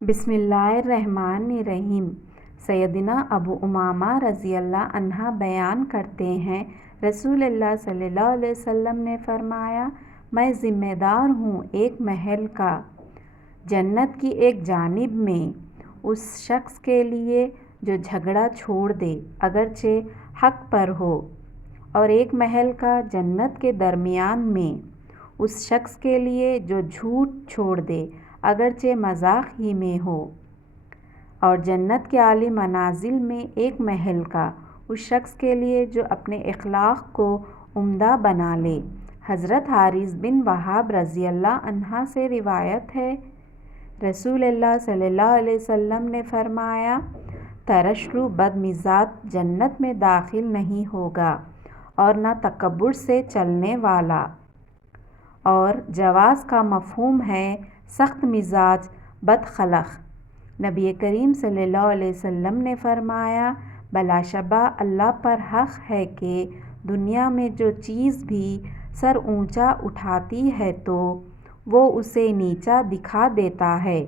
بسم اللہ الرحمن الرحیم۔ سیدنا ابو امامہ رضی اللہ عنہ بیان کرتے ہیں، رسول اللہ صلی اللہ علیہ وسلم نے فرمایا، میں ذمہ دار ہوں ایک محل کا جنت کی ایک جانب میں اس شخص کے لیے جو جھگڑا چھوڑ دے اگرچہ حق پر ہو، اور ایک محل کا جنت کے درمیان میں اس شخص کے لیے جو جھوٹ چھوڑ دے اگرچہ مذاق ہی میں ہو، اور جنت کے اعلی منازل میں ایک محل کا اس شخص کے لیے جو اپنے اخلاق کو عمدہ بنا لے۔ حضرت حارث بن وہاب رضی اللہ عنہ سے روایت ہے، رسول اللہ صلی اللہ علیہ وسلم نے فرمایا، ترشرو بد مزاج جنت میں داخل نہیں ہوگا، اور نہ تکبر سے چلنے والا۔ اور جواز کا مفہوم ہے سخت مزاج بد خلق۔ نبی کریم صلی اللہ علیہ وسلم نے فرمایا، بلا شبہ اللہ پر حق ہے کہ دنیا میں جو چیز بھی سر اونچا اٹھاتی ہے تو وہ اسے نیچا دکھا دیتا ہے۔